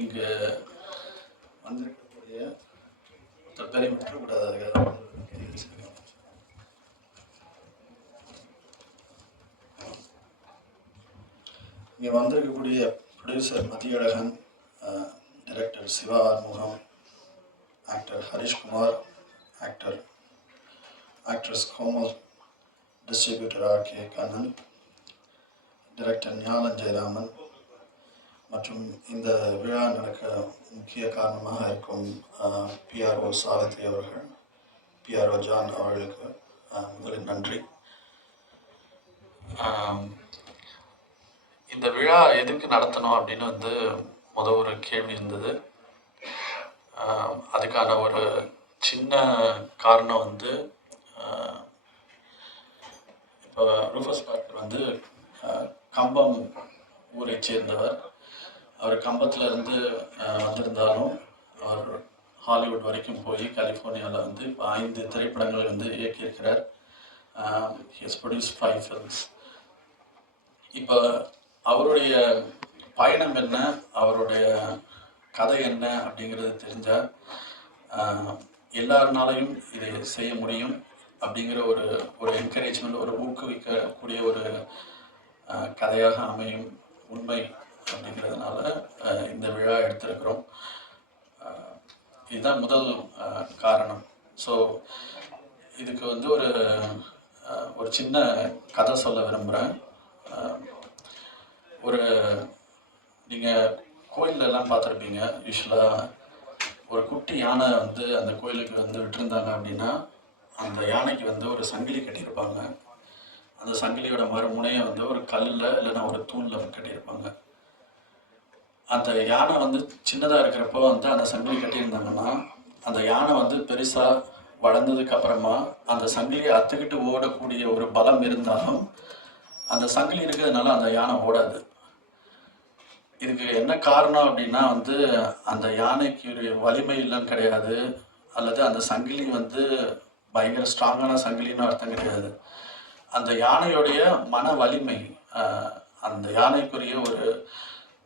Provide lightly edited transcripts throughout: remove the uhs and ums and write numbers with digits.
இங்கு வந்திருக்கக்கூடிய பேரை விட்டுறக்கூடாது. அதுக்காக இங்கே வந்திருக்கக்கூடிய producer Mathiyazhagan, director Siva Arumugam, actor Harishkumar, actress Komal, distributor R K. Kannan, director Gnanam Jayaraman மற்றும் இந்த விழா நடக்க முக்கிய காரணமாக இருக்கும் பிஆர்ஓ சாவித்ரி அவர்கள், பிஆர்ஓ ஜான் அவர்களுக்கு முதலில் நன்றி. இந்த விழா எதுக்கு நடத்தணும் அப்படின்னு ஒரு கேள்வி இருந்தது. அதுக்கான ஒரு சின்ன காரணம் இப்போ ரூஃபஸ் பார்க்கர் கம்பம் ஊரை சேர்ந்தவர். அவர் கம்பத்தில் இருந்து வந்திருந்தாலும் அவர் ஹாலிவுட் வரைக்கும் போய் கலிஃபோர்னியாவில் இப்போ 5 திரைப்படங்கள் இயக்கியிருக்கிறார். His produce 5 films. இப்போ அவருடைய பயணம் என்ன, அவருடைய கதை என்ன அப்படிங்கிறது தெரிஞ்சால் எல்லாருனாலையும் இதை செய்ய முடியும் அப்படிங்கிற ஒரு என்கரேஜ்மெண்ட், ஒரு ஊக்குவிக்கக்கூடிய ஒரு கதையாக அமையும் உண்மை அப்படிங்கிறதுனால இந்த விழா எடுத்திருக்கிறோம். இதுதான் முதல் காரணம். ஸோ இதுக்கு ஒரு சின்ன கதை சொல்ல விரும்புகிறேன். நீங்கள் கோயிலெல்லாம் பார்த்துருப்பீங்க. யூஸ்வலாக ஒரு குட்டி யானை அந்த கோயிலுக்கு விட்டுருந்தாங்க அப்படின்னா அந்த யானைக்கு ஒரு சங்கிலி கட்டியிருப்பாங்க. அந்த சங்கிலியோட மறுமுனையை ஒரு கல்லில் இல்லைன்னா ஒரு தூணில் கட்டியிருப்பாங்க. அந்த யானை சின்னதாக இருக்கிறப்போ அந்த சங்கிலி கட்டியிருந்தாங்கன்னா அந்த யானை பெருசாக வளர்ந்ததுக்கு அப்புறமா அந்த சங்கிலியை அத்துக்கிட்டு ஓடக்கூடிய ஒரு பலம் இருந்தாலும் அந்த சங்கிலி இருக்கிறதுனால அந்த யானை ஓடாது. இதுக்கு என்ன காரணம் அப்படின்னா அந்த யானைக்கு வலிமை இல்லைன்னு கிடையாது, அல்லது அந்த சங்கிலி பயங்கர ஸ்ட்ராங்கான சங்கிலின்னு அர்த்தம் கிடையாது. அந்த யானையுடைய மன வலிமை, அந்த யானைக்குரிய ஒரு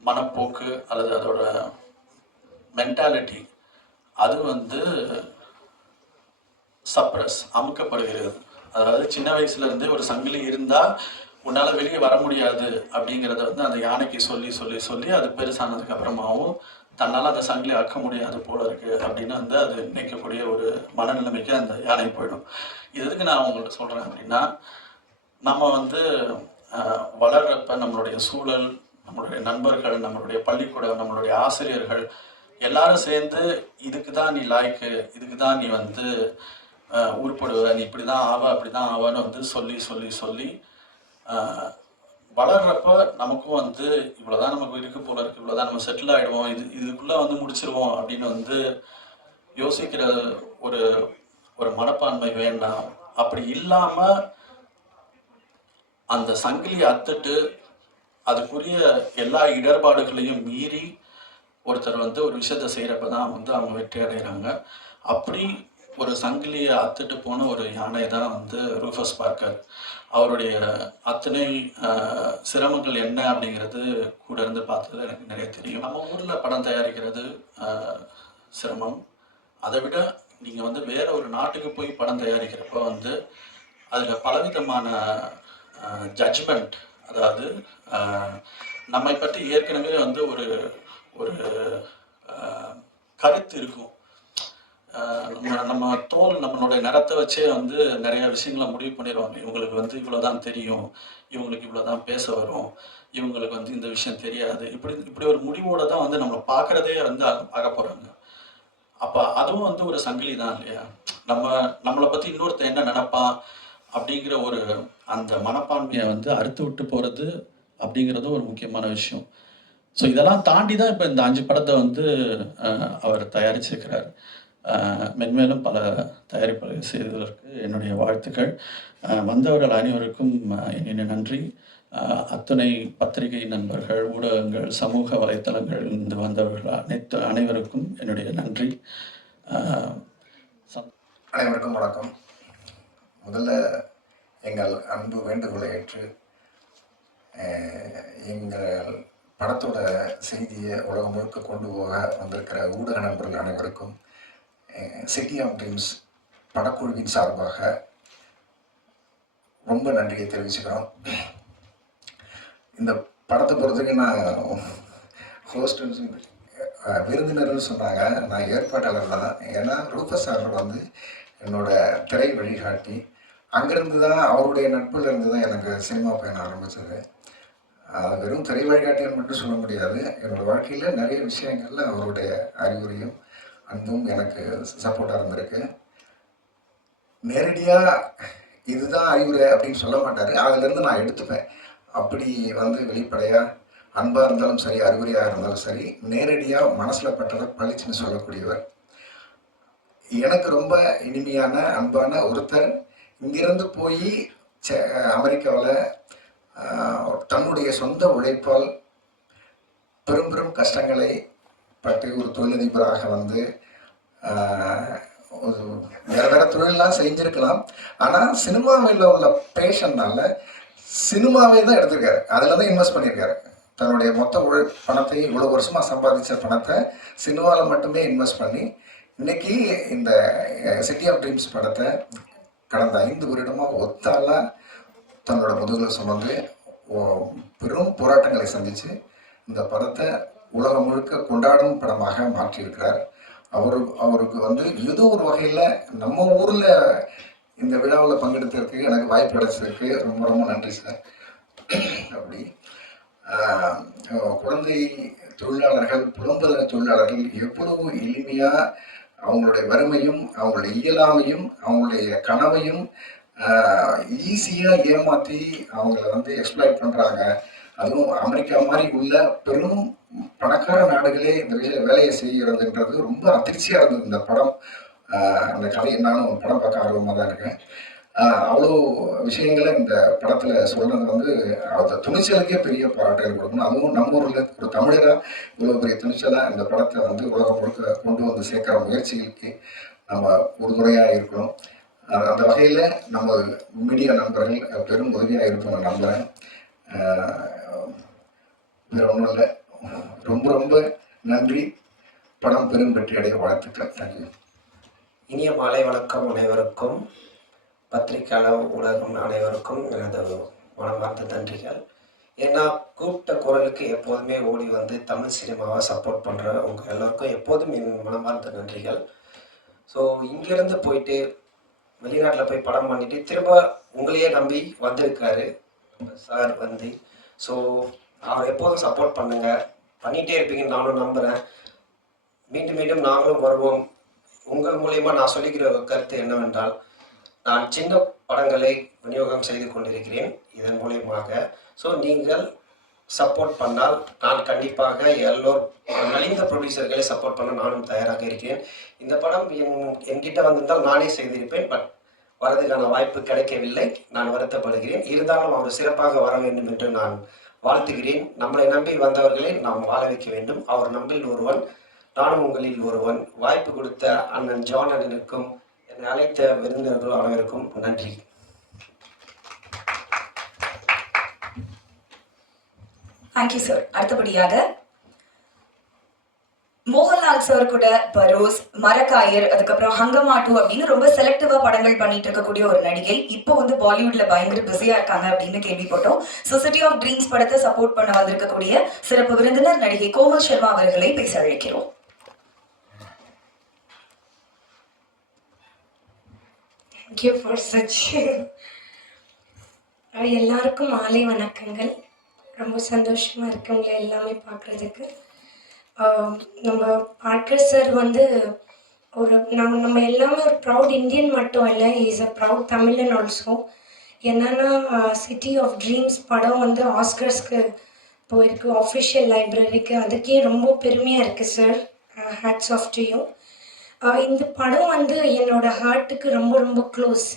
மனப்போக்கு அல்லது அதோட மென்டாலிட்டி அது சப்ரஸ் அமுக்கப்படுகிறது. அதாவது சின்ன வயசுலேருந்தே ஒரு சங்கிலி இருந்தால் உன்னால் வெளியே வர முடியாது அப்படிங்கிறத அந்த யானைக்கு சொல்லி சொல்லி சொல்லி அது பெருசானதுக்கு அப்புறமாவும் தன்னால் அந்த சங்கிலி அக்க முடியாது போல இருக்குது அப்படின்னு அது நினைக்கக்கூடிய ஒரு மனநிலைமைக்கு அந்த யானை போயிடும். இது எதுக்கு நான் உங்கள்கிட்ட சொல்கிறேன் அப்படின்னா, நம்ம வளர்கிறப்ப நம்மளுடைய சூழல், நம்மளுடைய நண்பர்கள், நம்மளுடைய பள்ளிக்கூடம், நம்மளுடைய ஆசிரியர்கள் எல்லாரும் சேர்ந்து இதுக்கு தான் நீ லாய்க்கு, இதுக்கு தான் நீ உருப்படுவ, நீ இப்படி தான் ஆவ அப்படி தான் ஆவான்னு சொல்லி சொல்லி சொல்லி வளர்கிறப்ப நமக்கும் இவ்வளோதான் நமக்கு இருக்கு போல இருக்குது, இவ்வளோதான் நம்ம செட்டில் ஆகிடுவோம், இதுக்குள்ளே முடிச்சிருவோம் அப்படின்னு யோசிக்கிற ஒரு மனப்பான்மை வேண்டாம். அப்படி இல்லாமல் அந்த சங்கிலியை அத்துட்டு அதுக்குரிய எல்லா இடர்பாடுகளையும் மீறி ஒருத்தர் ஒரு விஷயத்தை செய்கிறப்ப தான் அவங்க வெற்றி அடைகிறாங்க. அப்படி ஒரு சங்கிலியை அத்துட்டு போன ஒரு யானை தான் ரூஃபஸ் பார்க்கர். அவருடைய அத்தனை சிரமங்கள் என்ன அப்படிங்கிறது கூட இருந்து பார்த்தது எனக்கு நிறைய தெரியும். நம்ம ஊரில் படம் தயாரிக்கிறது சிரமம். அதை விட நீங்கள் வேற ஒரு நாட்டுக்கு போய் படம் தயாரிக்கிறப்ப அதில் பலவிதமான ஜட்ஜ்மெண்ட், அதாவது நம்மை பற்றி ஏற்கனவே ஒரு கருத்து இருக்கும். நம்ம தோல் நம்மளுடைய நிறத்தை வச்சே நிறைய விஷயங்களை முடிவு பண்ணிடுவாங்க. இவங்களுக்கு இவ்வளோதான் தெரியும், இவங்களுக்கு இவ்வளோதான் பேச வரும், இவங்களுக்கு இந்த விஷயம் தெரியாது, இப்படி ஒரு முடிவோட தான் நம்மளை பார்க்குறதே ஆக போகிறாங்க. அப்போ அதுவும் ஒரு சங்கிலி தான் இல்லையா? நம்மளை பற்றி இன்னொருத்தர் என்ன நினைப்பான் அப்படிங்கிற அந்த மனப்பான்மையை அறுத்து விட்டு போகிறது அப்படிங்கிறதும் ஒரு முக்கியமான விஷயம். ஸோ இதெல்லாம் தாண்டி தான் இப்போ இந்த 5 படத்தை அவர் தயாரிச்சிருக்கிறார். மென்மேலும் பல தயாரிப்புகள் செய்ததற்கு என்னுடைய வாழ்த்துக்கள். வந்தவர்கள் அனைவருக்கும் என்னுடைய நன்றி. அத்துணை பத்திரிகை நண்பர்கள், ஊடகங்கள், சமூக வலைத்தளங்கள் வந்தவர்கள் அனைவருக்கும் என்னுடைய நன்றி. அனைவருக்கும் வணக்கம். முதல்ல எங்கள் அன்பு வேண்டுகோளை ஏற்று எங்கள் படத்தோட செய்தியை உலகம் முழுக்க கொண்டு போக வந்திருக்கிற ஊடக நண்பர்கள் அனைவருக்கும் சிட்டி ஆஃப் ட்ரீம்ஸ் படக்குழுவின் சார்பாக ரொம்ப நன்றியை தெரிவிச்சுக்கிறோம். இந்த படத்தை பொறுத்தவரைக்கும் நான் ஹோஸ்ட் விருந்தினர்னு சொன்னாங்க, நான் ஏற்பாட்டாளர் தான். ஏன்னா ரூபஸ் சார் வந்து என்னோட திரை வழிகாட்டி. அங்கேருந்து தான், அவருடைய நட்பில் இருந்து தான் எனக்கு சினிமா பயணம் ஆரம்பித்தது. அது வெறும் திரை வழிகாட்டின்னு மட்டும் சொல்ல முடியாது. என்னோடய வாழ்க்கையில் நிறைய விஷயங்களில் அவருடைய அறிவுரையும் அன்பும் எனக்கு சப்போர்ட்டாக இருந்திருக்கு. நேரடியாக இதுதான் அறிவுரை அப்படின்னு சொல்ல மாட்டார், அதிலேருந்து நான் எடுத்துப்பேன். அப்படி வந்து வெளிப்படையாக அன்பாக இருந்தாலும் சரி, அறிவுரையாக இருந்தாலும் சரி, நேரடியாக மனசில் பட்டதை பளிச்சுன்னு சொல்லக்கூடியவர். எனக்கு ரொம்ப இனிமையான அன்பான ஒருத்தர் இங்கிருந்து போய் அமெரிக்காவில் தன்னுடைய சொந்த உழைப்பால் பெரும் பெரும் கஷ்டங்களை பட்டு ஒரு தொழிலதிபராக வந்து ஒரு வேறு வேறு தொழிலெலாம் செஞ்சுருக்கலாம். ஆனால் சினிமாவில் உள்ள பேஷன்னால சினிமாவே தான் எடுத்திருக்காரு, அதில் தான் இன்வெஸ்ட் பண்ணியிருக்காரு. தன்னுடைய மொத்த பணத்தை இவ்வளோ வருஷமாக சம்பாதிச்ச பணத்தை சினிமாவில் மட்டுமே இன்வெஸ்ட் பண்ணி இன்றைக்கி இந்த சிட்டி ஆஃப் ட்ரீம்ஸ் படத்தை கடந்த 5 வருடமாக ஒத்தாலாக தன்னோட முதுகில் சுமந்து பெரும் போராட்டங்களை சந்தித்து இந்த படத்தை உலகம் முழுக்க கொண்டாடும் படமாக மாற்றியிருக்கிறார். அவருக்கு வந்து ஏதோ ஒரு வகையில் நம்ம ஊரில் இந்த விழாவில் பங்கெடுத்ததுக்கு எனக்கு வாய்ப்பு கிடைச்சதுக்கு ரொம்ப ரொம்ப நன்றி சார். அப்படி குழந்தை தொழிலாளர்கள், புலம்பெயர தொழிலாளர்கள் எவ்வளவு எளிமையாக அவங்களுடைய வறுமையும் அவங்களுடைய இயலாமையும் அவங்களுடைய கனவையும் ஈஸியாக ஏமாற்றி அவங்கள வந்து எக்ஸ்ப்ளாய்ட் பண்ணுறாங்க. அதுவும் அமெரிக்கா மாதிரி உள்ள பெரும் பணக்கார நாடுகளே இந்த விஷயம் வேலையை செய்கிறதுன்றது ரொம்ப அதிர்ச்சியாக இருந்தது. இந்த படம், அந்த கதையை நானும் படம் பார்க்க ஆர்வமாக தான் இருக்கேன். அவ்வளோ விஷயங்களை இந்த படத்தில் சொல்கிறது வந்து அந்த துணிச்சலுக்கே பெரிய பாராட்டுகள் கொடுக்கணும். அதுவும் நம்ம ஊரில் ஒரு தமிழராக இவ்வளோ பெரிய துணிச்சலாக இந்த படத்தை வந்து உலகம் முழுக்க கொண்டு வந்து சேர்க்குற முயற்சிகளுக்கு நம்ம உறுதுணையாக இருக்கணும். அந்த வகையில் நம்ம மீடியா நண்பர்கள் பெரும் உதவியாக இருப்போம் நம்புகிறேன். வேறு ஒன்றும் இல்லை, ரொம்ப ரொம்ப நன்றி. படம் பெரும் வெற்றி அடைய வாழ்த்துக்கள். தேங்க்யூ. இனிய மாலை வணக்கம் அனைவருக்கும், பத்திரிகையாளர் ஊடகம் அனைவருக்கும் எனது மனமார்ந்த நன்றிகள். ஏன்னா கூப்பிட்ட குரலுக்கு எப்போதுமே ஓடி வந்து தமிழ் சினிமாவை சப்போர்ட் பண்ணுற உங்கள் எல்லோருக்கும் எப்போதும் என் மனமார்ந்த நன்றிகள். ஸோ இங்கேருந்து போயிட்டு வெளிநாட்டில் போய் படம் பண்ணிட்டு திரும்ப உங்களையே நம்பி வந்திருக்காரு சார் வந்து. ஸோ அவர் எப்போதும் சப்போர்ட் பண்ணுங்கள், பண்ணிகிட்டே இருப்பீங்கன்னு நானும் நம்புகிறேன். மீண்டும் மீண்டும் நாங்களும் வருவோம். உங்கள் மூலயமா நான் சொல்லிக்கிற கருத்து என்னவென்றால், நான் சின்ன படங்களை விநியோகம் செய்து கொண்டிருக்கிறேன் இதன் மூலியமாக. ஸோ நீங்கள் சப்போர்ட் பண்ணால் நான் கண்டிப்பாக நலிந்த ப்ரொடியூசர்களை சப்போர்ட் பண்ண நானும் தயாராக இருக்கிறேன். இந்த படம் என்கிட்ட வந்திருந்தால் நானே செய்திருப்பேன். பட் வரதுக்கான வாய்ப்பு கிடைக்கவில்லை, நான் வருத்தப்படுகிறேன். இருந்தாலும் அவர் சிறப்பாக வர வேண்டும் என்று நான் வாழ்த்துகிறேன். நம்மளை நம்பி வந்தவர்களை நாம் வாழ வைக்க வேண்டும். அவர் நம்மில் ஒருவன், நானும் உங்களில் ஒருவன். வாய்ப்பு கொடுத்த அண்ணன் ஜான் அண்ணனுக்கும் என்னை அழைத்த விருந்தினர்கள் அனைவருக்கும் நன்றி. Thank you sir. அடுத்தபடியாக மோகன்லால் சார் கூட பரோஸ், மரக்காயர், அதுக்கப்புறம் ஹங்கமா 2 அப்படின்னு ரொம்ப செலக்டிவா படங்கள் பண்ணிட்டு இருக்கக்கூடிய ஒரு நடிகை இப்போ வந்து பாலிவுட்ல பயங்கர பிஸியா இருக்காங்க அப்படின்னு கேள்விப்பட்டோம். சிட்டி ஆஃப் ட்ரீம்ஸ் படத்தை சப்போர்ட் பண்ண வந்திருக்கக்கூடிய சிறப்பு விருந்தினர் நடிகை கோமல் சர்மா அவர்களை பேச அழைக்கிறோம். Thank you for such. எல்லாருக்கும் மாலை வணக்கங்கள். ரொம்ப சந்தோஷமாக இருக்கு உங்களை எல்லாமே பார்க்குறதுக்கு. நம்ம பார்க்கர் சார் வந்து நம்ம எல்லாமே ஒரு ப்ரவுட் இந்தியன் மட்டும் இல்லை, இஸ் அ ப்ரவுட் தமிழன் ஆல்சோ. என்னென்னா சிட்டி ஆஃப் ட்ரீம்ஸ் படம் வந்து ஆஸ்கர்ஸ்க்கு போயிருக்கு, ஆஃபிஷியல் லைப்ரரிக்கு. அதுக்கே ரொம்ப பெருமையாக இருக்குது sir. Hats off to you. இந்த படம் வந்து என்னோட ஹார்ட்டுக்கு ரொம்ப ரொம்ப க்ளோஸ்.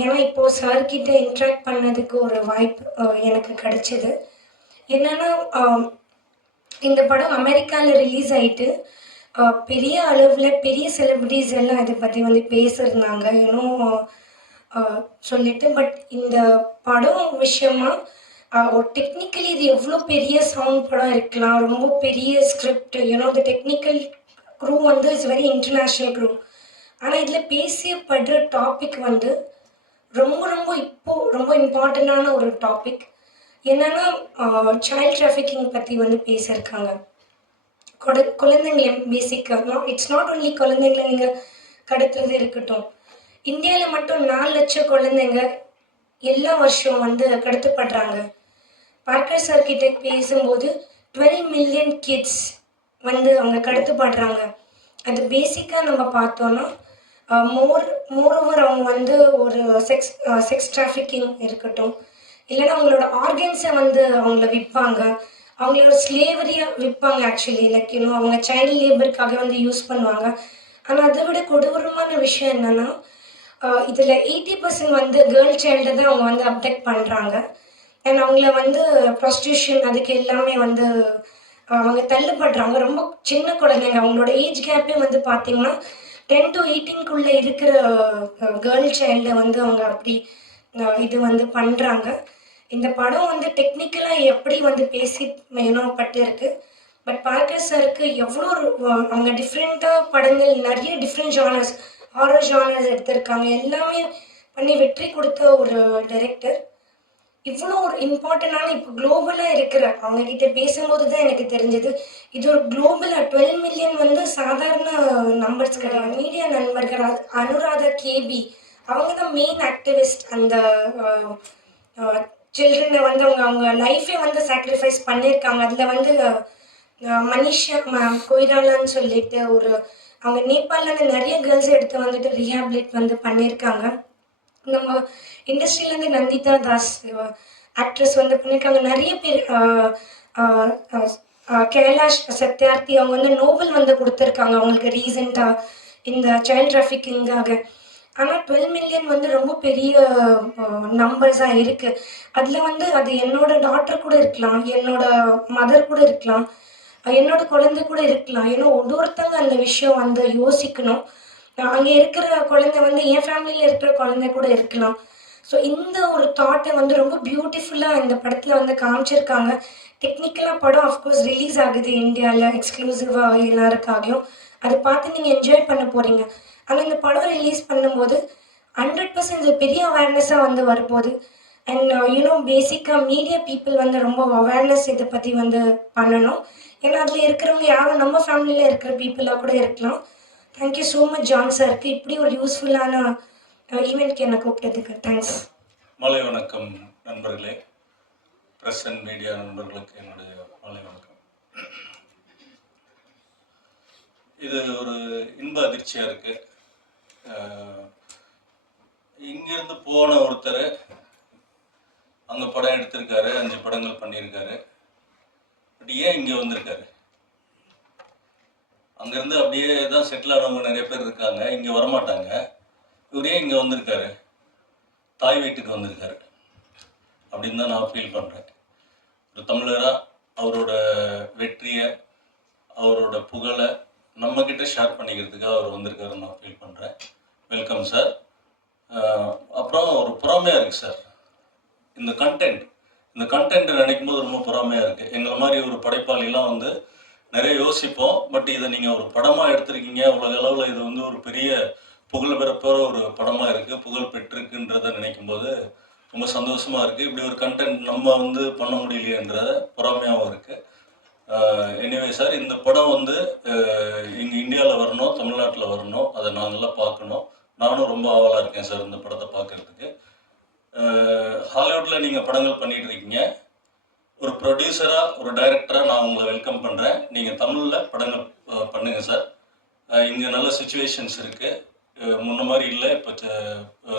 ஏன்னா இப்போது சார்கிட்ட இன்ட்ராக்ட் பண்ணதுக்கு ஒரு வாய்ப்பு எனக்கு கிடைச்சிது. என்னென்னா இந்த படம் அமெரிக்காவில் ரிலீஸ் ஆகிட்டு பெரிய அளவில் பெரிய செலிபிரிட்டிஸ் எல்லாம் இதை பற்றி வந்து பேசியிருந்தாங்க இன்னும் சொல்லிட்டு. பட் இந்த படம் விஷயமா ஒரு டெக்னிக்கலி இது எவ்வளோ பெரிய சவுண்ட் படம் இருக்கலாம், ரொம்ப பெரிய ஸ்கிரிப்ட், த டெக்னிக்கல் க்ரூ வந்து இட்ஸ் வெரி இன்டர்நேஷ்னல் க்ரூ. ஆனால் இதில் பேசப்படுற டாபிக் வந்து ரொம்ப ரொம்ப ரொம்ப இம்பார்ட்டண்ட்டான ஒரு டாபிக். என்னன்னா சைல்ட் டிராஃபிக்கிங் பற்றி வந்து பேசியிருக்காங்க. குழந்தைங்களை பேசிக்காக இட்ஸ் நாட் ஒன்லி குழந்தைங்களை நீங்கள் கடத்துறது இருக்கட்டும். இந்தியாவில் மட்டும் 4 லட்சம் குழந்தைங்க எல்லா வருஷம் வந்து கடத்தப்படுறாங்க. பார்க்கர் சார் கிட்ட பேசும்போது 12 மில்லியன் கிட்ஸ் வந்து அவங்க கடத்தப்படுறாங்க. அது பேசிக்காக நம்ம பார்த்தோன்னா மோரோவர் அவங்க வந்து ஒரு செக்ஸ் டிராஃபிக்கிங் இருக்கட்டும், இல்லைன்னா அவங்களோட ஆர்கன்ஸை வந்து அவங்கள விற்பாங்க, அவங்களோட ஸ்லேவரியாக விற்பாங்க. ஆக்சுவலி லைக் அவங்க சைல்டு லேபருக்காக வந்து யூஸ் பண்ணுவாங்க. ஆனால் அதை விட கொடூரமான விஷயம் என்னென்னா இதில் 80% வந்து கேர்ள் சைல்டை தான் அவங்க வந்து அப்டெக்ட் பண்ணுறாங்க. அண்ட் அவங்கள வந்து ப்ராஸ்டியூஷன் அதுக்கு எல்லாமே வந்து அவங்க தள்ளுபடுறாங்க. ரொம்ப சின்ன குழந்தைங்க, அவங்களோட ஏஜ் கேப்பே வந்து பார்த்திங்கன்னா 10 to 18 இருக்கிற கேர்ள் சைல்டை வந்து அவங்க அப்படி இது வந்து பண்ணுறாங்க. இந்த படம் வந்து டெக்னிக்கலாக எப்படி வந்து பேசி பட்டிருக்கு. பட் பார்க்கர் சாருக்கு எவ்வளோ அவங்க டிஃப்ரெண்ட்டாக படங்கள் நிறைய டிஃப்ரெண்ட் ஜானர்ஸ், ஹாரர் ஜானர்ஸ் எடுத்திருக்காங்க. எல்லாமே பண்ணி வெற்றி கொடுத்த ஒரு டைரக்டர். இவ்வளோ ஒரு இம்பார்ட்டண்டான இப்போ குளோபலாக இருக்கிற அவங்கக்கிட்ட பேசும்போது தான் எனக்கு தெரிஞ்சது இது ஒரு குளோபலாக 12 மில்லியன் வந்து சாதாரண நம்பர்ஸ் கிடையாது. மீடியா நண்பர்கள் அனுராதா கேபி அவங்க தான் மெயின் ஆக்டிவிஸ்ட். அந்த சில்ட்ரனை வந்து அவங்க லைஃபே வந்து சாக்ரிஃபைஸ் பண்ணியிருக்காங்க. அதில் வந்து மனிஷா கொய்ராலான்னு சொல்லிட்டு அவங்க நேபாளிலேருந்து நிறைய கேர்ள்ஸ் எடுத்து வந்துட்டு ரீஹாபிலேட் வந்து பண்ணியிருக்காங்க. நம்ம இண்டஸ்ட்ரியிலேருந்து நந்திதா தாஸ் ஆக்ட்ரஸ் வந்து பண்ணியிருக்காங்க. நிறைய பேர் கைலாஷ் சத்யார்த்தி அவங்க வந்து நோபல் வந்து கொடுத்துருக்காங்க அவங்களுக்கு ரீசெண்டாக இந்த சைல்ட் டிராஃபிக்கிங்காக. ஆனால் 12 மில்லியன் வந்து ரொம்ப பெரிய நம்பர்ஸாக இருக்குது. அதில் வந்து அது என்னோட டாட்டர் கூட இருக்கலாம், என்னோட மதர் கூட இருக்கலாம், என்னோட குழந்தை கூட இருக்கலாம். ஏன்னா ஒருத்தங்க அந்த விஷயம் வந்து யோசிக்கணும். அங்கே இருக்கிற குழந்தை வந்து என் ஃபேமிலியில் இருக்கிற குழந்தை கூட இருக்கலாம். ஸோ இந்த ஒரு தாட்டை வந்து ரொம்ப பியூட்டிஃபுல்லாக இந்த படத்தில் வந்து காமிச்சிருக்காங்க. டெக்னிக்கலாக படம் ஆஃப்கோர்ஸ் ரிலீஸ் ஆகுது இந்தியாவில் எக்ஸ்க்ளூசிவாக எல்லாருக்காகவும். அதை பார்த்து நீங்கள் என்ஜாய் பண்ண போகிறீங்க. ஆனால் இந்த படம் ரிலீஸ் பண்ணும்போது 100% பெரிய அவேர்னஸாக வந்து வரப்போகுது. அண்ட் பேசிக்காக மீடியா பீப்புள் வந்து ரொம்ப அவேர்னஸ் இதை பற்றி வந்து பண்ணணும். ஏன்னா அதில் இருக்கிறவங்க யாரும் நம்ம ஃபேமிலியில் இருக்கிற பீப்புளாக கூட இருக்கலாம். தேங்க்யூ ஸோ மச் ஜான் சாருக்கு இப்படி ஒரு யூஸ்ஃபுல்லான ஈவெண்ட்க்கு என்னை கூப்பிட்டதுக்கு தேங்க்ஸ். மாலை வணக்கம் நண்பர்களே, ப்ரெஸ் அண்ட் மீடியா நண்பர்களுக்கு என்னுடைய மாலை வணக்கம். இது ஒரு இன்ப அதிர்ச்சியாக இருக்குது. இங்கிருந்து போன ஒருத்தர் அங்கே படம் எடுத்திருக்காரு, 5 படங்கள் பண்ணியிருக்காரு. பட் ஏன் இங்கே வந்திருக்காரு? அங்கேருந்து அப்படியே தான் செட்டில் ஆனவங்க நிறைய பேர் இருக்காங்க, இங்கே வரமாட்டாங்க. இவர் ஏன் இங்கே வந்திருக்காரு? தாய் வீட்டுக்கு வந்திருக்காரு அப்படின்னு தான் நான் ஃபீல் பண்ணுறேன். ஒரு தமிழராக அவரோட வெற்றியை, அவரோட புகழை நம்மக்கிட்ட ஷேர் பண்ணிக்கிறதுக்காக அவர் வந்திருக்காருன்னு நான் ஃபீல் பண்ணுறேன். Welcome sir. அப்புறம் ஒரு பொறாமையாக இருக்குது சார். இந்த கண்டென்ட்டை நினைக்கும் போது ரொம்ப பொறாமையாக இருக்குது. எங்களை மாதிரி ஒரு படைப்பாளிலாம் வந்து நிறைய யோசிப்போம். பட் இதை நீங்கள் ஒரு படமாக எடுத்திருக்கீங்க, உலக அளவில் இது வந்து ஒரு பெரிய புகழ் பெறப்போகிற ஒரு படமாக இருக்குது, புகழ் பெற்றிருக்குன்றதை நினைக்கும் போது ரொம்ப சந்தோஷமாக இருக்குது. இப்படி ஒரு கண்டென்ட் நம்ம வந்து பண்ண முடியலையேன்ற பொறாமையாகவும் இருக்குது. எனிவே சார், இந்த படம் வந்து இங்கே இந்தியாவில் வரணும், தமிழ்நாட்டில் வரணும், அதை நாங்கள்லாம் பார்க்கணும். நானும் ரொம்ப ஆவலாக இருக்கேன் சார் இந்த படத்தை பார்க்குறதுக்கு. ஹாலிவுட்டில் நீங்கள் படங்கள் பண்ணிகிட்டு இருக்கீங்க. ஒரு ப்ரொடியூசராக, ஒரு டைரக்டராக நான் உங்களை வெல்கம் பண்ணுறேன். நீங்கள் தமிழில் படங்கள் பண்ணுங்கள் சார். இங்கே நல்ல சுச்சுவேஷன்ஸ் இருக்குது, முன்ன மாதிரி இல்லை. இப்போ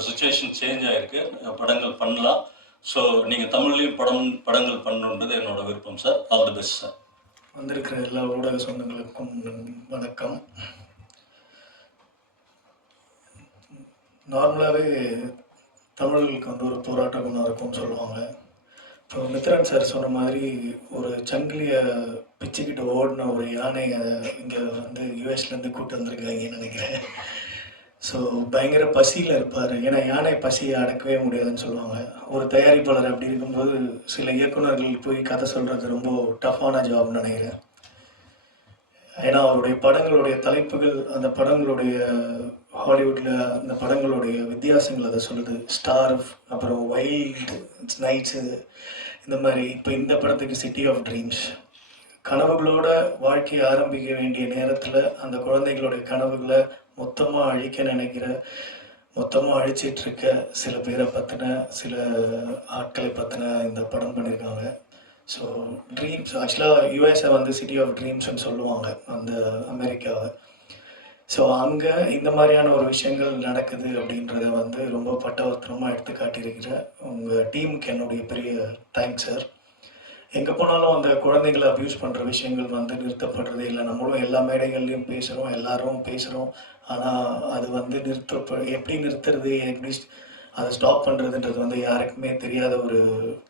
சுச்சுவேஷன் சேஞ்ச் ஆகிருக்கு, படங்கள் பண்ணலாம். ஸோ நீங்கள் தமிழ்லேயும் படங்கள் பண்ணணுன்றது என்னோட விருப்பம் sir. All the best sir. வந்திருக்கிற எல்லா ஊடக சொந்தங்களுக்கும் வணக்கம். நார்மலாகவே தமிழுக்கு வந்து ஒரு போராட்ட குணம் இருக்கும்னு சொல்லுவாங்க. இப்போ மித்ரன் சார் சொன்ன மாதிரி ஒரு சங்கிலியை பிச்சுக்கிட்டு ஓடின ஒரு யானையை இங்கே வந்து யூஎஸ்லேருந்து கூப்பிட்டு வந்திருக்காங்கன்னு நினைக்கிறேன். ஸோ பயங்கர பசியில் இருப்பார். ஏன்னா யானை பசியை அடக்கவே முடியாதுன்னு சொல்லுவாங்க. ஒரு தயாரிப்பாளர் அப்படி இருக்கும்போது சில இயக்குனர்கள் போய் கதை சொல்கிறது ரொம்ப டஃப்பான ஜாப்னு நினைக்கிறேன். ஏன்னா அவருடைய படங்களுடைய தலைப்புகள், அந்த படங்களுடைய ஹாலிவுட்டில் அந்த படங்களுடைய வித்தியாசங்கள் அதை சொல்லுது. ஸ்டார்ஃப், அப்புறம் வைல்டு நைட்ஸு, இந்த மாதிரி. இப்போ இந்த படத்துக்கு சிட்டி ஆஃப் ட்ரீம்ஸ், கனவுகளோட வாழ்க்கையை ஆரம்பிக்க வேண்டிய நேரத்தில் அந்த குழந்தைகளுடைய கனவுகளை மொத்தமாக அழிக்க நினைக்கிற, மொத்தமாக அழிச்சிட்ருக்க சில பேரை பற்றின, சில ஆட்களை பற்றின இந்த படம் பண்ணியிருக்காங்க. ஸோ ட்ரீம்ஸ் ஆக்சுவலாக யூஎஸை வந்து சிட்டி ஆஃப் ட்ரீம்ஸ்ன்னு சொல்லுவாங்க, அந்த அமெரிக்காவை. ஸோ அங்கே இந்த மாதிரியான ஒரு விஷயங்கள் நடக்குது அப்படின்றத வந்து ரொம்ப பட்டவர்த்தனமாக எடுத்து காட்டியிருக்கிற உங்கள் டீமுக்கு என்னுடைய பெரிய தேங்க்ஸ் சார். எங்கே போனாலும் அந்த குழந்தைகளை அப்யூஸ் பண்ணுற விஷயங்கள் வந்து நிறுத்தப்படுறதே இல்லை. நம்மளும் எல்லா மேடைகள்லையும் பேசுகிறோம், எல்லாரும் பேசுகிறோம். ஆனால் அது வந்து எப்படி நிறுத்துறது, எப்படி அதை ஸ்டாப் பண்ணுறதுன்றது வந்து யாருக்குமே தெரியாத ஒரு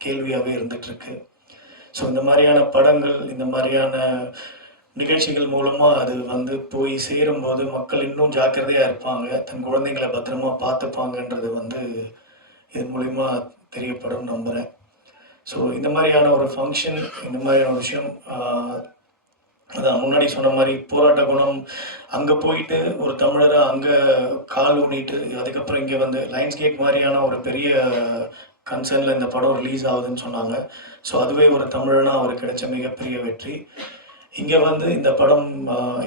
கேள்வியாகவே இருந்துகிட்ருக்கு. ஸோ இந்த மாதிரியான படங்கள், இந்த மாதிரியான நிகழ்ச்சிகள் மூலமாக அது வந்து போய் சேரும்போது மக்கள் இன்னும் ஜாக்கிரதையாக இருப்பாங்க, தன் குழந்தைங்களை பத்திரமா பார்த்துப்பாங்கன்றது வந்து இதன் மூலிமா தெரியப்படும் நம்புகிறேன். ஸோ இந்த மாதிரியான ஒரு ஃபங்க்ஷன், இந்த மாதிரியான ஒரு விஷயம், அதான் முன்னாடி சொன்ன மாதிரி போராட்ட குணம், அங்கே போயிட்டு ஒரு தமிழரை அங்கே கால் ஊனிட்டு அதுக்கப்புறம் இங்கே வந்து லைன்ஸ் கேட் மாதிரியான ஒரு பெரிய கன்சர்னில் இந்த படம் ரிலீஸ் ஆகுதுன்னு சொன்னாங்க. ஸோ அதுவே ஒரு தமிழனா அவருக்கு கிடைச்ச மிகப்பெரிய வெற்றி. இங்கே வந்து இந்த படம்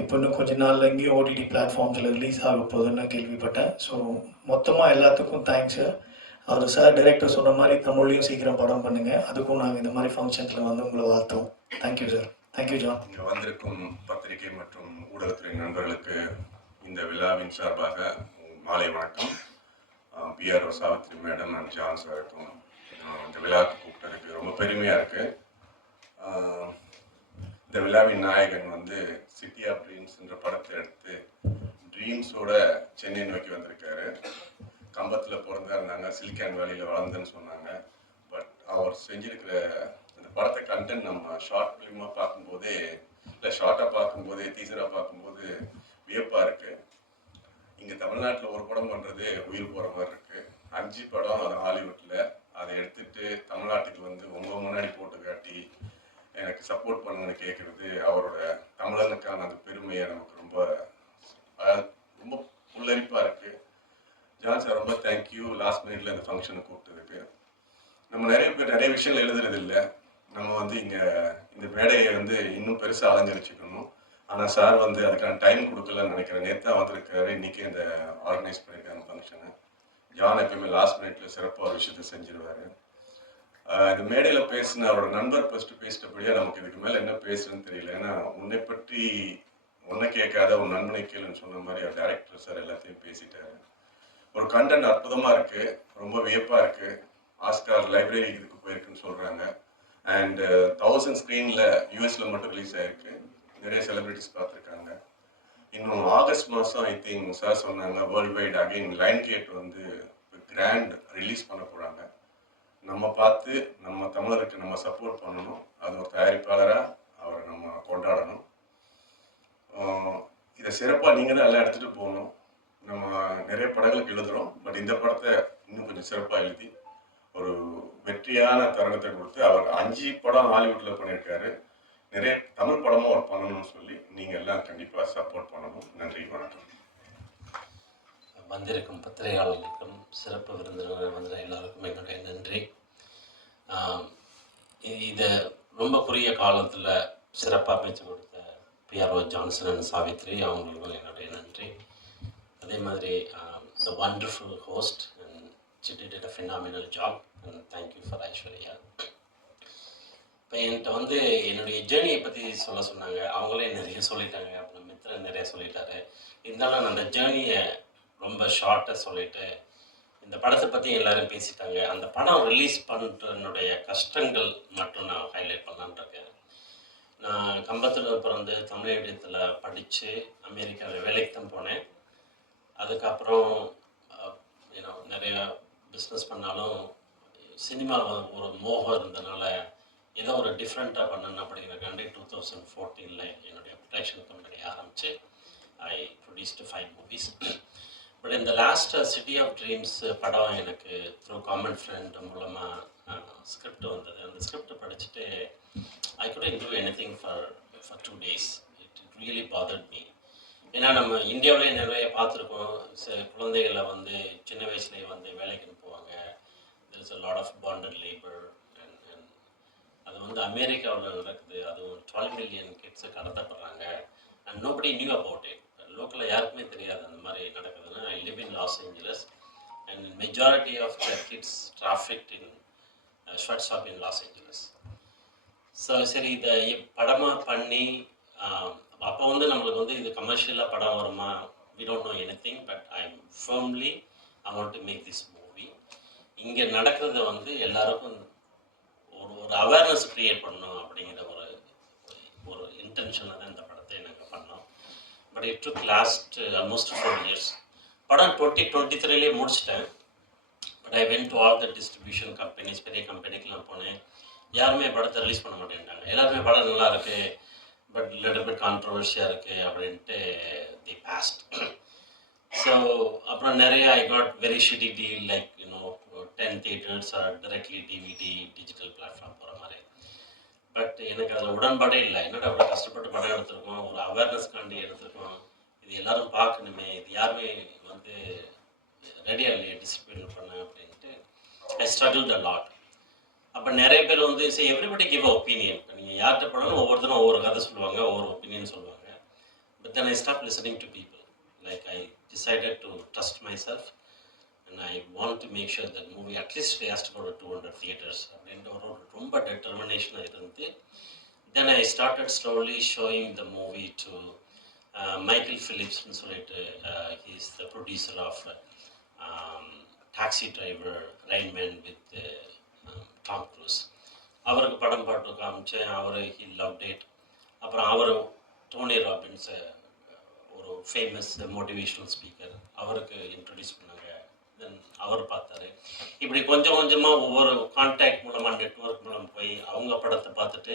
இப்போ இன்னும் கொஞ்ச நாளில் இங்கேயும் ஓடிடி பிளாட்ஃபார்ம்ஸில் ரிலீஸ் ஆக போகுதுன்னு கேள்விப்பட்டேன். ஸோ மொத்தமாக எல்லாத்துக்கும் தேங்க்ஸு. அவர் சார் டைரக்டர் சொன்ன மாதிரி தமிழ்லையும் சீக்கிரம் படம் பண்ணுங்கள். அதுக்கும் நாங்கள் இந்த மாதிரி ஃபங்க்ஷன்ஸில் வந்து உங்களை வாழ்த்துவோம். Thank you sir. Thank you John. இங்கே வந்திருக்கும் பத்திரிகை மற்றும் ஊடகத்துறை நண்பர்களுக்கு இந்த விழாவின் சார்பாக மாலை வணக்கம். PRO Savitri madam and John சாருக்கும் இந்த விழாவுக்கு கூப்பிட்டதுக்கு ரொம்ப பெருமையாக இருக்குது. இந்த விழாவின் நாயகன் வந்து சிட்டி ஆஃப் ட்ரீம்ஸ்ன்ற படத்தை எடுத்து ட்ரீம்ஸோட சென்னை நோக்கி வந்திருக்காரு. கம்பத்தில் பிறந்தா இருந்தாங்க, சிலிக்கான் வேலியில் வளர்ந்தேன்னு சொன்னாங்க. பட் அவர் செஞ்சிருக்கிற அந்த படத்தை கண்டென்ட் நம்ம ஷார்ட் ஃபிலிமாக பார்க்கும்போதே, இல்லை ஷார்ட்டாக பார்க்கும்போதே, டீசராக பார்க்கும்போது வியப்பாக இருக்குது. இங்கே தமிழ்நாட்டில் ஒரு படம் பண்ணுறது உயிர் போகிற மாதிரி இருக்குது. 5 படம் அது ஹாலிவுட்டில், அதை எடுத்துகிட்டு தமிழ்நாட்டுக்கு வந்து உங்கள் முன்னாடி போட்டு காட்டி எனக்கு சப்போர்ட் பண்ணுன்னு கேட்குறது அவரோட தமிழனுக்கான அந்த பெருமையை நமக்கு ரொம்ப ரொம்ப புல்லரிப்பாக இருக்குது. ஜான் சார் ரொம்ப தேங்க்யூ. லாஸ்ட் மினிட்ல இந்த ஃபங்க்ஷனை கூப்பிட்டதுக்கு. நம்ம நிறைய பேர் நிறைய விஷயங்கள் எழுதுறது இல்லை. நம்ம வந்து இங்கே இந்த மேடையை வந்து இன்னும் பெருசாக அலங்கரிச்சுக்கணும். ஆனால் சார் வந்து அதுக்கான டைம் கொடுக்கலன்னு நினைக்கிறேன். நேற்று தான் வந்திருக்காரு, இன்றைக்கி இந்த ஆர்கனைஸ் பண்ணியிருக்காங்க ஃபங்க்ஷனை. ஜான் எப்பயுமே லாஸ்ட் மினிட்ல சிறப்பாக ஒரு விஷயத்தை செஞ்சிருவார். இந்த மேடையில் பேசின அவரோட நண்பர் ஃபஸ்ட்டு பேசிட்டபடியாக நமக்கு இதுக்கு மேலே என்ன பேசுறதுன்னு தெரியல. ஏன்னா உன்னை பற்றி ஒன்றை கேட்காத ஒரு நண்பனை கேளுன்னு சொன்ன மாதிரி அவர் டைரக்டர் சார் எல்லாத்தையும் பேசிட்டாரு. ஒரு கண்டென்ட் அற்புதமாக இருக்குது, ரொம்ப வியப்பாக இருக்குது. ஆஸ்கார் லைப்ரரி இதுக்கு போயிருக்குன்னு சொல்கிறாங்க. அண்ட் 1000 ஸ்க்ரீனில் யூஎஸில் மட்டும் ரிலீஸ் ஆகிருக்கு. நிறைய செலிபிரிட்டிஸ் பார்த்துருக்காங்க. இன்னும் ஆகஸ்ட் மாதம் ஐ திங்க் சார் சொன்னாங்க worldwide again line gate வந்து கிராண்ட் ரிலீஸ் பண்ண போகிறாங்க. நம்ம பார்த்து நம்ம தமிழருக்கு நம்ம சப்போர்ட் பண்ணணும். அது ஒரு தயாரிப்பாளராக அவரை நம்ம கொண்டாடணும். இதை சிறப்பாக நீங்கள் தான் எல்லாம் எடுத்துகிட்டு போகணும். நம்ம நிறைய படங்களுக்கு எழுதுகிறோம், பட் இந்த படத்தை இன்னும் கொஞ்சம் சிறப்பாக எழுதி ஒரு வெற்றியான தருணத்தை கொடுத்து, அவர் 5 படம் ஹாலிவுட்டில் பண்ணியிருக்காரு. நிறைய தமிழ் படமும் அவர் பண்ணணும்னு சொல்லி நீங்கள் எல்லாம் கண்டிப்பாக சப்போர்ட் பண்ணணும். நன்றி, வணக்கம். வந்திருக்கும் பத்திரிகையாளர்களுக்கும் சிறப்பு விருந்தினர் வந்த எல்லாருக்கும் என்னுடைய நன்றி. இதை ரொம்ப குறுகிய காலத்தில் சிறப்பாக பேச்சு கொடுத்த பிஆர்ஓ ஜான்சன் அண்ட் சாவித்ரி அவங்களுக்கும் என்னுடைய நன்றி. அதே மாதிரி த wonderful host and she did a phenomenal job and thank you for Aishwarya. இப்போ என்கிட்ட வந்து என்னுடைய ஜேர்னியை பற்றி சொன்னாங்க. அவங்களே நிறைய சொல்லிட்டாங்க, அப்புறம் மித்ரன் நிறைய சொல்லிட்டாரு. இருந்தாலும் நான் அந்த ஜேர்னியை ரொம்ப ஷார்ட்டாக சொல்லிவிட்டு இந்த படத்தை பற்றி எல்லோரும் பேசிட்டாங்க. அந்த படம் ரிலீஸ் பண்ணுறனுடைய கஷ்டங்கள் மட்டும் நான் ஹைலைட் பண்ணலான்னு இருக்கேன். நான் கம்பத்தில் பிறந்து தமிழ் மீடியத்தில் படித்து அமெரிக்காவில் வேலைக்கு தான் போனேன். அதுக்கப்புறம் நிறையா பிஸ்னஸ் பண்ணாலும் சினிமா ஒரு மோகம் இருந்தனால ஏதோ ஒரு டிஃப்ரெண்ட்டாக பண்ணணும் அப்படிங்கிறக்காண்டி 2014 என்னுடைய ப்ரொடக்ஷன் கம்பெனி ஆரம்பித்து ஐ ப்ரொடியூஸ்டு 5 மூவிஸ். பட் இந்த லாஸ்ட் சிட்டி ஆஃப் ட்ரீம்ஸ் படம் எனக்கு த்ரூ காமன் ஃப்ரெண்ட் மூலமாக ஸ்கிரிப்ட் வந்தது. அந்த ஸ்கிரிப்ட் படிச்சுட்டு ஐ couldn't do anything for 2 days. It really bothered me. ஏன்னா நம்ம இந்தியாவிலே நிறைய பார்த்துருக்கோம். குழந்தைகளை வந்து சின்ன வயசுலேயே வந்து வேலைக்கு அனுப்புவாங்க. there is a lot of bonded labor and அது வந்து அமெரிக்காவில் நடக்குது. அதுவும் 12 million கிட்ஸை கடத்தப்படுறாங்க. and nobody knew about it. லோக்கலில் யாருக்குமே தெரியாது அந்த மாதிரி நடக்குதுன்னா. I live in Los Angeles and majority of the kids trafficked in sweatshop in Los Angeles. So சரி இதை படமாக பண்ணி அப்போ வந்து நம்மளுக்கு வந்து இது கமர்ஷியலாக படம் வருமா, we don't know anything, but I'm firmly I want to make this movie. இங்கே நடக்கிறத வந்து எல்லாருக்கும் ஒரு அவேர்னஸ் க்ரியேட் பண்ணணும் அப்படிங்கிற ஒரு இன்டென்ஷனை தான் இந்த படத்தை எனக்கு பண்ணோம். But it took last almost 4 years. படம் 2023 முடிச்சிட்டேன். But I went to all the distribution companies, பெரிய கம்பெனிக்கெலாம் போனேன். யாருமே படத்தை ரிலீஸ் பண்ண மாட்டேன்ட்டாங்க. எல்லாருமே படம் நல்லா இருக்குது பட் லிட்டில் பிட் கான்ட்ரவர்ஷியாக இருக்குது அப்படின்ட்டு தி பாஸ்ட். ஸோ அப்புறம் நிறைய I got very shitty deal like 10 theaters are directly DVD digital platform போகிற மாதிரி. பட் எனக்கு அதில் உடன்பாடே இல்லை. என்னடா அவ்வளோ கஷ்டப்பட்டு படம் எடுத்திருக்கோம், ஒரு அவேர்னஸ்காண்டி எடுத்திருக்கோம், இது எல்லோரும் பார்க்கணுமே, இது யாருமே வந்து ரெடியாக இல்லையே டிஸ்ட்ரிபியூட் பண்ண அப்படின்ட்டு ஐ ஸ்ட்ரகிள்ட் அ லாட். அப்போ நிறைய பேர் வந்து எவ்ரிபடி கிவ் அ ஒப்பீனியன். நீங்கள் யார்கிட்ட போனாலும் ஒவ்வொருத்தரும் ஒவ்வொரு கதை சொல்லுவாங்க, ஒவ்வொரு ஒப்பீனியன் சொல்லுவாங்க. But then I stop listening to people. Like I decided to trust myself and I want to make sure that movie at least has to go to 200 theaters அப்படின்ற ஒரு ரொம்ப டெட்டர்மினேஷனாக இருந்து then I started slowly showing the movie to Michael ஃபிலிப்ஸ்னு சொல்லிட்டு he is the producer of Taxi Driver, Rain Man with Tom Cruise. அவருக்கு படம் பாட்டு காமிச்சேன். அவர் ஹி லவ்ட் இட். அப்புறம் அவர் டோனி ராபின்ஸ் ஒரு ஃபேமஸ் மோட்டிவேஷ்னல் ஸ்பீக்கர், அவருக்கு இன்ட்ரடியூஸ் பண்ணாங்க. தென் அவர் பார்த்தாரு. இப்படி கொஞ்சம் கொஞ்சமாக ஒவ்வொரு கான்டாக்ட் மூலமாக நெட்ஒர்க் மூலம் போய் அவங்க படத்தை பார்த்துட்டு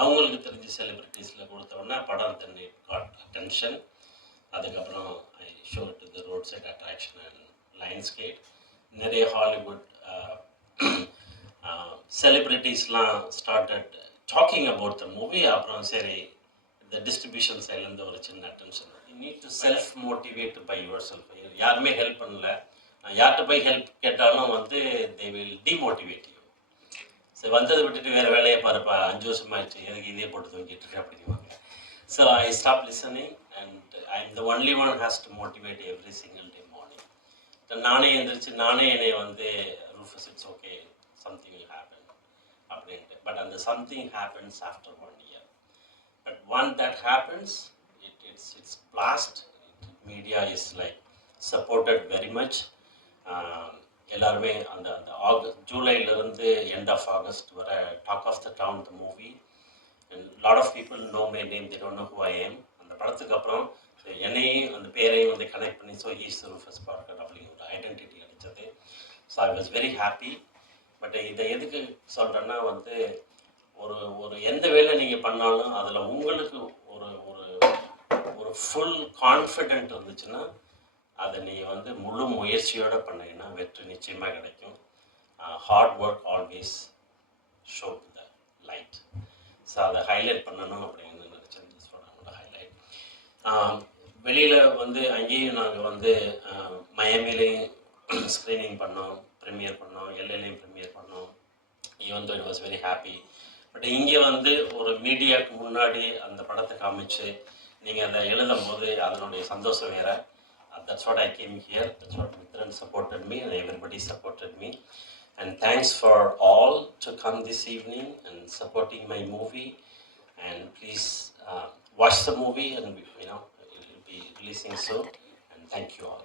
அவங்களுக்கு தெரிஞ்ச செலிப்ரிட்டிஸில் கொடுத்தோன்னா படம் தென் இட் காட் அட்டென்ஷன். அதுக்கப்புறம் I show to the Roadside Attraction and Lionsgate. நிறைய ஹாலிவுட் செலிப்ரிட்டிஸ்லாம் started talking about the movie. அப்புறம் சரி இந்த டிஸ்ட்ரிபியூஷன் சைட்லேருந்து ஒரு சின்ன attention. You need to self motivate by yourself. யாருமே ஹெல்ப் பண்ணல. நான் யார்கிட்ட போய் ஹெல்ப் கேட்டாலும் வந்து தே வில் டிமோட்டிவேட் யூ. சரி வந்ததை விட்டுட்டு வேறு வேலையை பாருப்பா, 5 வருஷமாகிடுச்சு, எதுக்கு இதே போட்டு தூங்கிட்டு அப்படிங்குவாங்க. So I stop listening and I am the only one has to motivate every single day morning. நானே எழுந்திரிச்சு நானே என்னை வந்து Rufus it's okay something will happen அப்படின்ட்டு. பட் அந்த something happens after 1 year. But once that happens, it's blast. Media is like supported very much. எல்லாருமே அந்த ஜூலைலேருந்து எண்ட் ஆஃப் ஆகஸ்ட் வர talk of the town the movie and lot of people know my name, they don't know who I am. அந்த படத்துக்கு அப்புறம் என்னையும் அந்த பேரையும் வந்து கனெக்ட் பண்ணி ஸோ ஈஸ் ரூஃபஸ் பார்க்கர் அப்படிங்கிற ஒரு ஐடென்டிட்டி அடித்தது. So I was very happy. But இதை எதுக்கு சொல்கிறேன்னா வந்து ஒரு எந்த வேலை நீங்கள் பண்ணாலும் அதில் உங்களுக்கு ஒரு ஒரு ஒரு ஃபுல் கான்ஃபிடென்ட் இருந்துச்சுன்னா அதை நீங்கள் வந்து முழு முயற்சியோடு பண்ணிங்கன்னா வெற்றி நிச்சயமாக கிடைக்கும். Hard work always show the light. So அதை ஹைலைட் பண்ணணும் அப்படின்னு நினச்சேன். சொல்கிறாங்களோட ஹைலைட் வெளியில் வந்து அங்கேயும் நாங்கள் வந்து மயமிலையும் ஸ்க்ரீனிங் பண்ணோம், ப்ரீமியர் பண்ணோம், எல்ஏலையும் ப்ரீமியர் பண்ணோம். Even though it was very happy. But இங்கே வந்து ஒரு மீடியாவுக்கு முன்னாடி அந்த படத்தை காமிச்சு நீங்கள் அதை எழுதும் போது அதனுடைய சந்தோஷம் வேறு. That's what I came here. That's what Mithran supported me and everybody supported me. And thanks for all to come this evening and supporting my movie. And please watch the movie and it will be releasing soon. And thank you all.